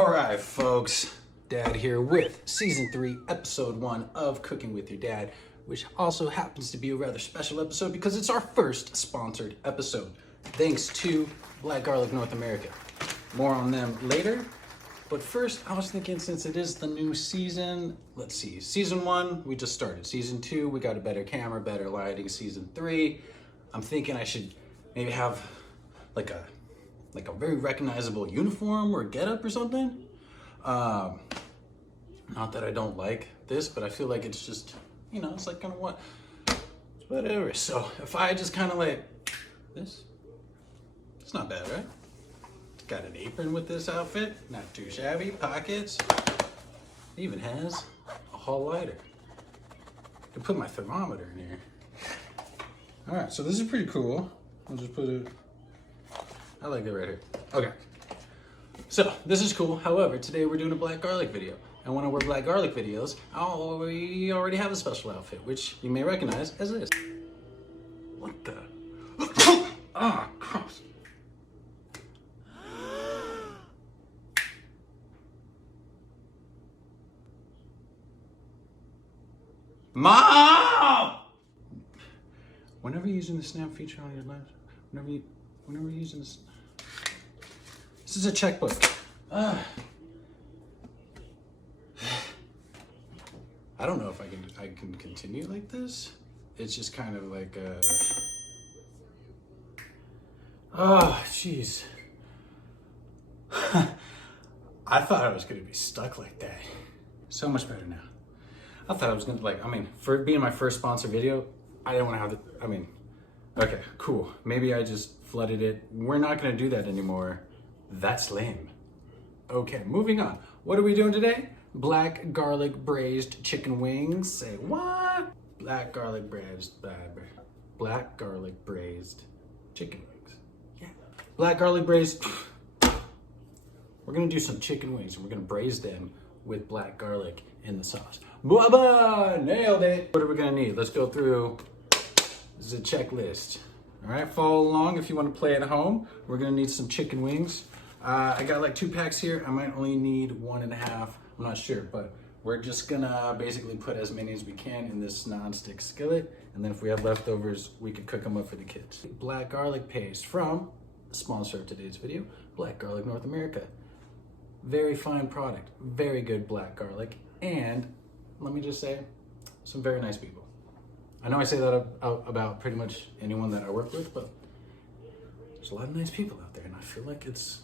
All right, folks, Dad here with Season 3, Episode 1 of Cooking with Your Dad, which also happens to be a rather special episode because it's our first sponsored episode, thanks to Black Garlic North America. More on them later, but first I was thinking, since it is the new season, let's see, Season 1, we just started. Season 2, we got a better camera, better lighting. Season 3, I'm thinking I should maybe have like a very recognizable uniform or getup or something. Not that I don't like this, but I feel like it's just, you know, it's like kind of whatever. So if I just kind of like this, it's not bad, right? It's got an apron with this outfit, not too shabby, pockets. It even has a hall lighter. I could put my thermometer in here. All right, so this is pretty cool. I'll just put it, I like it right here. Okay, so this is cool. However, today we're doing a black garlic video. And when I wear black garlic videos, we already have a special outfit, which you may recognize as this. What the? Ah, cross. Mom! Whenever you're using the snap feature on your laptop, whenever you're using this. This is a checkbook. I don't know if I can continue like this. It's just kind of like oh, jeez. I thought I was gonna be stuck like that. So much better now. I thought I was gonna for being my first sponsor video, I didn't want to have okay, cool. Maybe I just flooded it. We're not gonna do that anymore. That's lame. Okay, moving on. What are we doing today? Black garlic braised chicken wings. Say what? Black garlic braised chicken wings. Yeah. Black garlic braised. We're gonna do some chicken wings and we're gonna braise them with black garlic in the sauce. Baba! Nailed it. What are we gonna need? Let's go through. This is a checklist. All right, follow along if you want to play at home. We're gonna need some chicken wings. I got like 2 packs here. I might only need 1.5. I'm not sure, but we're just gonna basically put as many as we can in this non-stick skillet. And then if we have leftovers, we could cook them up for the kids. Black garlic paste from the sponsor of today's video, Black Garlic North America. Very fine product, very good black garlic. And let me just say, some very nice people. I know I say that about pretty much anyone that I work with, but there's a lot of nice people out there, and I feel like it's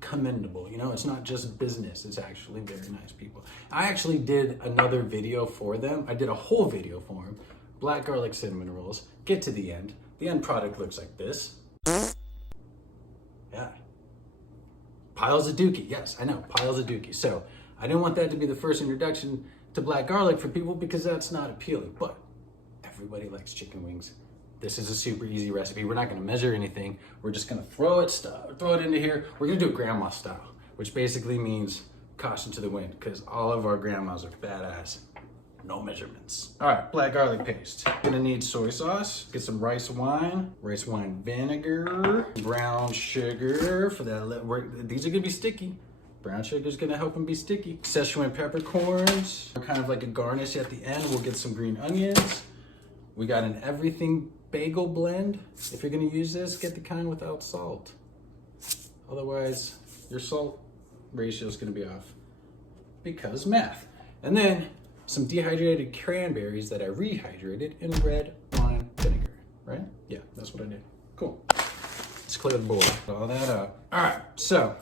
commendable. You know, it's not just business, it's actually very nice people. I actually did another video for them. I did a whole video for them. Black garlic cinnamon rolls. Get to the end. The end product looks like this. Yeah. Piles of dookie. Yes, I know, piles of dookie. So I didn't want that to be the first introduction to black garlic for people because that's not appealing, but everybody likes chicken wings. This is a super easy recipe. We're not gonna measure anything. We're just gonna throw it into here. We're gonna do it grandma style, which basically means caution to the wind, because all of our grandmas are badass. No measurements. All right, black garlic paste. Gonna need soy sauce, get some rice wine vinegar, brown sugar for that. These are gonna be sticky. Brown sugar is gonna help them be sticky. Szechuan peppercorns, kind of like a garnish at the end. We'll get some green onions. We got an everything bagel blend. If you're gonna use this, get the kind without salt. Otherwise, your salt ratio is gonna be off because math. And then some dehydrated cranberries that I rehydrated in red wine vinegar, right? Yeah, that's what I did. Cool. Let's clear the board. All that up. All right, so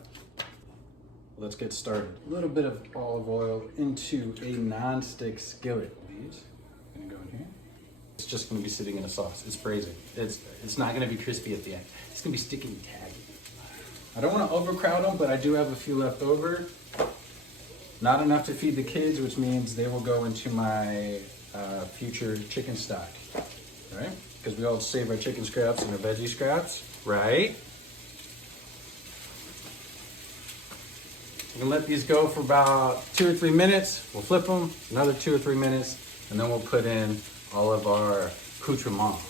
let's get started. A little bit of olive oil into a non-stick skillet, please. Gonna go in here. It's just gonna be sitting in a sauce. It's braising. It's not gonna be crispy at the end. It's gonna be sticky and taggy. I don't wanna overcrowd them, but I do have a few left over. Not enough to feed the kids, which means they will go into my future chicken stock, right? Because we all save our chicken scraps and our veggie scraps, right? We're gonna let these go for about 2 or 3 minutes. We'll flip them, another 2 or 3 minutes, and then we'll put in all of our accoutrements.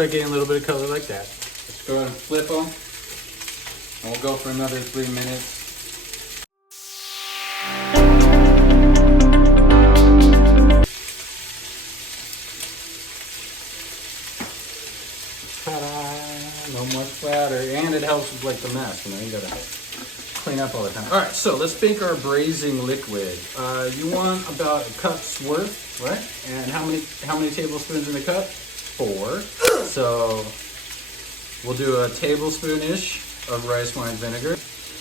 start getting a little bit of color like that, let's go ahead and flip them. And we'll go for another 3 minutes. Ta-da! No more splatter. And it helps with like the mess, you know, you gotta clean up all the time. All right, so let's bake our braising liquid. You want about a cup's worth, right? And how many tablespoons in a cup? 4. So we'll do a tablespoon-ish of rice wine vinegar.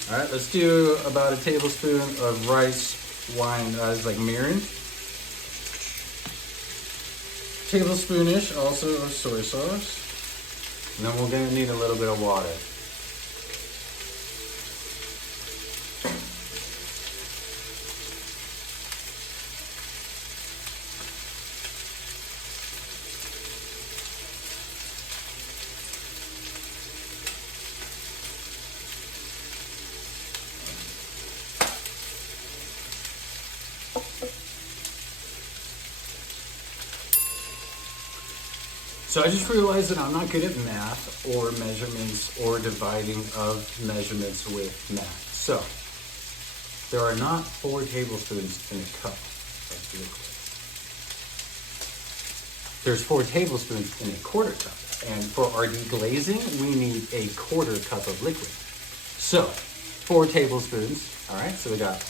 All right, let's do about a tablespoon of rice wine, it's like mirin. Tablespoon-ish also of soy sauce. And then we're gonna need a little bit of water. So I just realized that I'm not good at math or measurements or dividing of measurements with math. So there are not 4 tablespoons in a cup of liquid. There's 4 tablespoons in a quarter cup. And for our deglazing, we need a quarter cup of liquid. So 4 tablespoons, all right? So we got a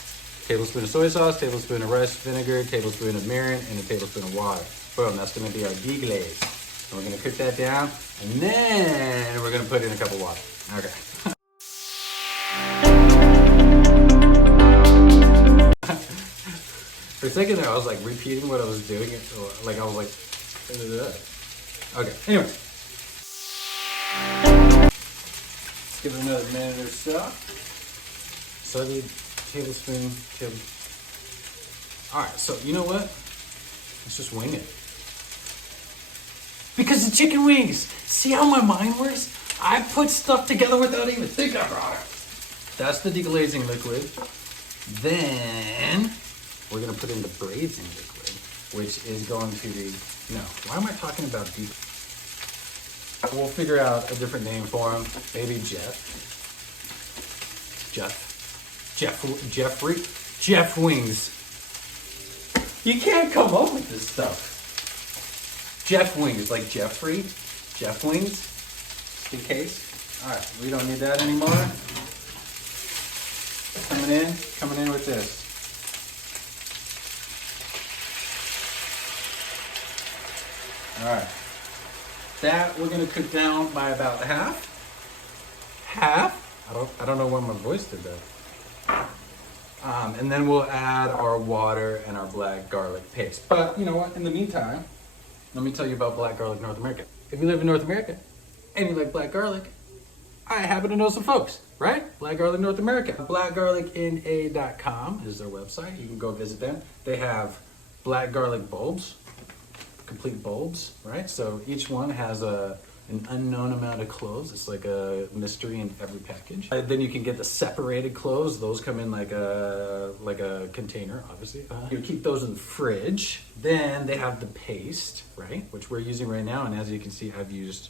tablespoon of soy sauce, tablespoon of rice vinegar, tablespoon of mirin, and a tablespoon of water. Boom, that's gonna be our deglaze. And we're gonna cook that down, and then we're gonna put in a cup of water. Okay. For a second there, I was like repeating what I was doing. Like I was like, okay. Anyway, let's give it another minute or so. So the tablespoon. All right. So you know what? Let's just wing it. Because the chicken wings, see how my mind works? I put stuff together without even thinking about it. That's the deglazing liquid. Then we're gonna put in the braising liquid, which is going to be, no, why am I talking about deep? We'll figure out a different name for him. Maybe JEFFWINGS. You can't come up with this stuff. JEFFWINGS, like Jeffrey, JEFFWINGS, just in case. All right, we don't need that anymore. Coming in with this. All right, that we're gonna cook down by about half. I don't know why my voice did that. And then we'll add our water and our black garlic paste. But you know what? In the meantime, let me tell you about Black Garlic North America. If you live in North America and you like black garlic, I happen to know some folks, right? Black Garlic North America. BlackGarlicNA.com is their website. You can go visit them. They have black garlic bulbs, complete bulbs, right? So each one has an unknown amount of cloves. It's like a mystery in every package. Then you can get the separated cloves. Those come in like a container, obviously. You keep those in the fridge. Then they have the paste, right? Which we're using right now. And as you can see, I've used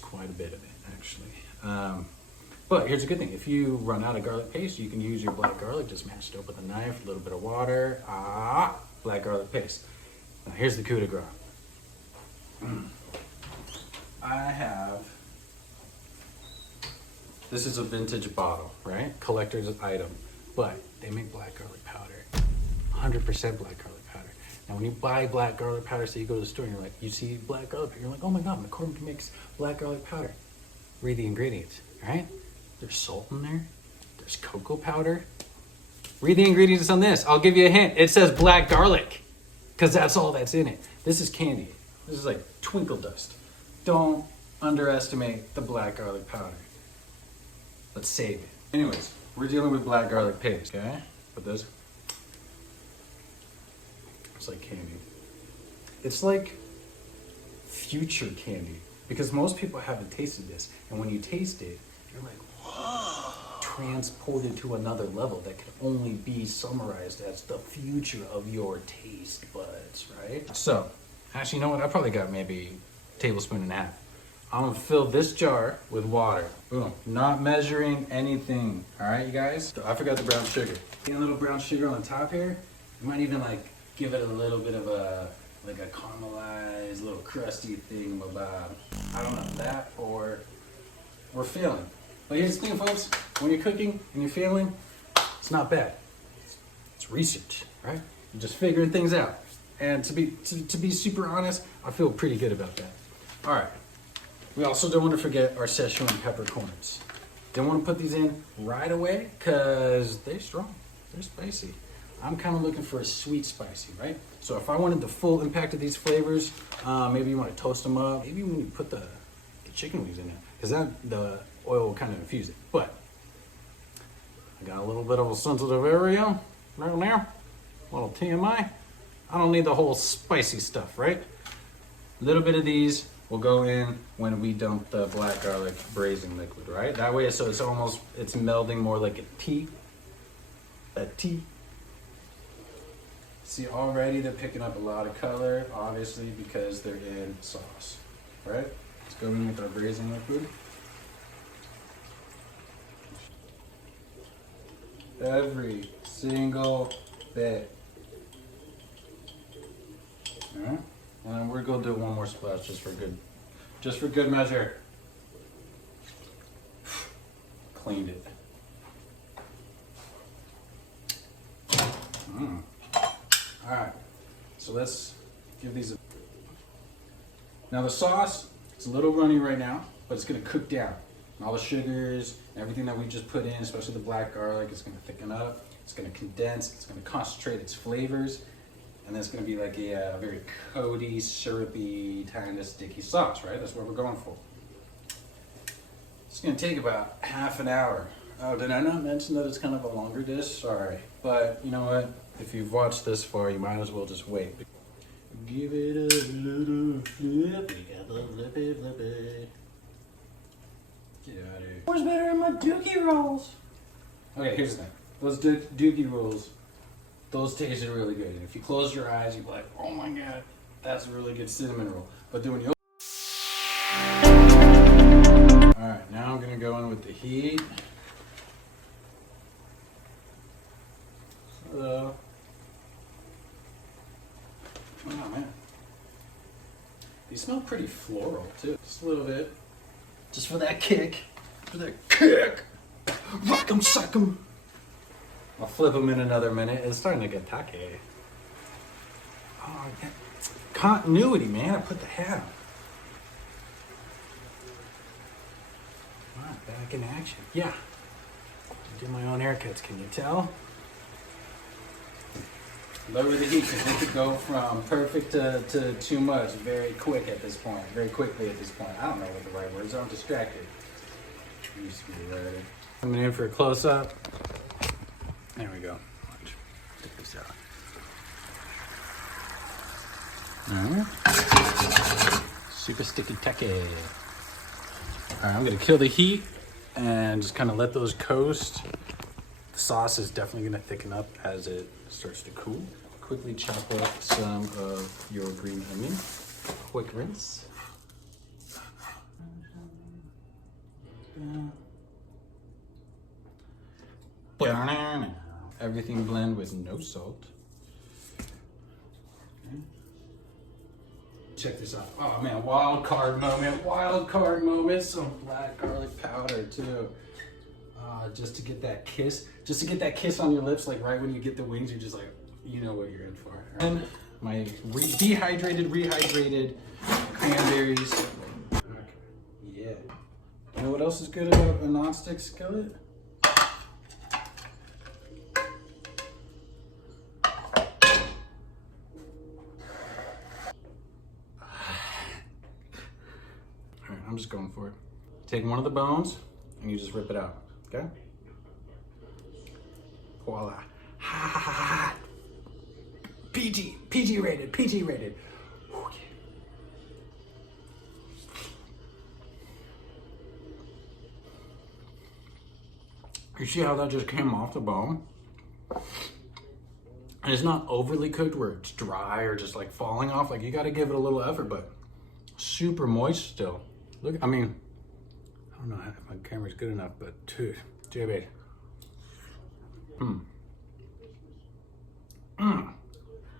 quite a bit of it, actually. But here's a good thing. If you run out of garlic paste, you can use your black garlic. Just mash it up with a knife, a little bit of water. Black garlic paste. Now here's the coup de grace. This is a vintage bottle, right? Collector's item, but they make black garlic powder, 100% black garlic powder. Now when you buy black garlic powder, so you go to the store and you're like, you see black garlic powder, you're like, oh my God, McCormick makes black garlic powder. Read the ingredients, right? There's salt in there, there's cocoa powder. Read the ingredients on this. I'll give you a hint. It says black garlic, because that's all that's in it. This is candy. This is like twinkle dust. Don't underestimate the black garlic powder. Let's save it. Anyways, we're dealing with black garlic paste, okay? Put this. It's like candy. It's like future candy, because most people haven't tasted this. And when you taste it, you're like, whoa, transported to another level that can only be summarized as the future of your taste buds, right? So, actually, you know what? I probably got maybe tablespoon and a half. I'm gonna fill this jar with water. Boom, not measuring anything. All right, you guys? I forgot the brown sugar. Get a little brown sugar on the top here. You might even like give it a little bit of a, like a caramelized, little crusty thing about, I don't know, that or we're failing. But here's the thing, folks, when you're cooking and you're failing, it's not bad. It's research, right? You're just figuring things out. And to be super honest, I feel pretty good about that. All right. We also don't want to forget our Szechuan peppercorns. Don't want to put these in right away because they're strong, they're spicy. I'm kind of looking for a sweet spicy, right? So if I wanted the full impact of these flavors, maybe you want to toast them up. Maybe when you put the chicken wings in there, because the oil will kind of infuse it. But I got a little bit of a sensitive area right there, a little TMI. I don't need the whole spicy stuff, right? A little bit of these will go in when we dump the black garlic braising liquid, right? That way, so it's melding more like a tea. A tea. See, already they're picking up a lot of color, obviously, because they're in sauce, right? Let's go in with our braising liquid. Every single bit. All right? And then we're gonna do one more splash just for good measure. Cleaned it. All right, so let's give these a... Now the sauce, it's a little runny right now, but it's gonna cook down. And all the sugars, and everything that we just put in, especially the black garlic, it's gonna thicken up, it's gonna condense, it's gonna concentrate its flavors, and then it's gonna be like a very coaty, syrupy, kind of sticky sauce, right? That's what we're going for. It's gonna take about half an hour. Oh, did I not mention that it's kind of a longer dish? Sorry, but you know what? If you've watched this far, you might as well just wait. Give it a little flip. We got the flippy flippy. Get out of here. What's better than my dookie rolls? Okay, here's the thing. Those dookie rolls, those tasted really good. And if you close your eyes, you'll be like, oh my God, that's a really good cinnamon roll. But then when you... All right, now I'm gonna go in with the heat. Oh man, these smell pretty floral too. Just a little bit, just for that kick, Rock 'em, sock 'em. I'll flip them in another minute. It's starting to get tacky. Oh yeah, continuity, man. I put the hat on. Right, back in action. Yeah, I do my own haircuts. Can you tell? Lower the heat because we could go from perfect to too much very quickly at this point. I don't know what the right words are. I'm distracted. I used to be ready. Coming in for a close-up. There we go. Watch. Take this out. Alright. Super sticky tacky. Alright, I'm going to kill the heat and just kind of let those coast. The sauce is definitely going to thicken up as it starts to cool. Quickly chop up some of your green onion. Quick rinse. Everything blend with no salt. Okay. Check this out. Oh man, wild card moment. Some black garlic powder too. Just to get that kiss on your lips, like right when you get the wings, you're just like, you know what you're in for. Right? And my rehydrated cranberries. Okay. Yeah. You know what else is good about a nonstick skillet? Alright, I'm just going for it. Take one of the bones and you just rip it out. Okay? Voila. Ha ha ha ha. PG rated. Ooh, yeah. You see how that just came off the bone? And it's not overly cooked where it's dry or just like falling off. Like you gotta give it a little effort, but super moist still. Look, I mean, I don't know if my camera's good enough, but dude, JB.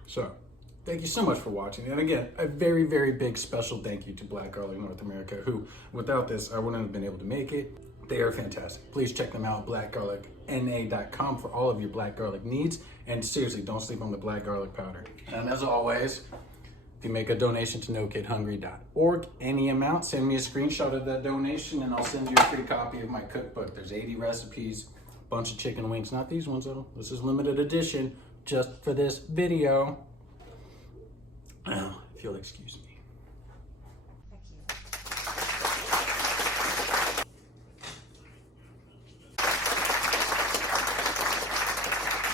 So, thank you so much for watching. And again, a very, very big special thank you to Black Garlic North America, who, without this, I wouldn't have been able to make it. They are fantastic. Please check them out, blackgarlicna.com, for all of your black garlic needs. And seriously, don't sleep on the black garlic powder. And as always, if you make a donation to nokidhungry.org, any amount, send me a screenshot of that donation and I'll send you a free copy of my cookbook. There's 80 recipes, a bunch of chicken wings. Not these ones though. This is limited edition just for this video. If you'll excuse me.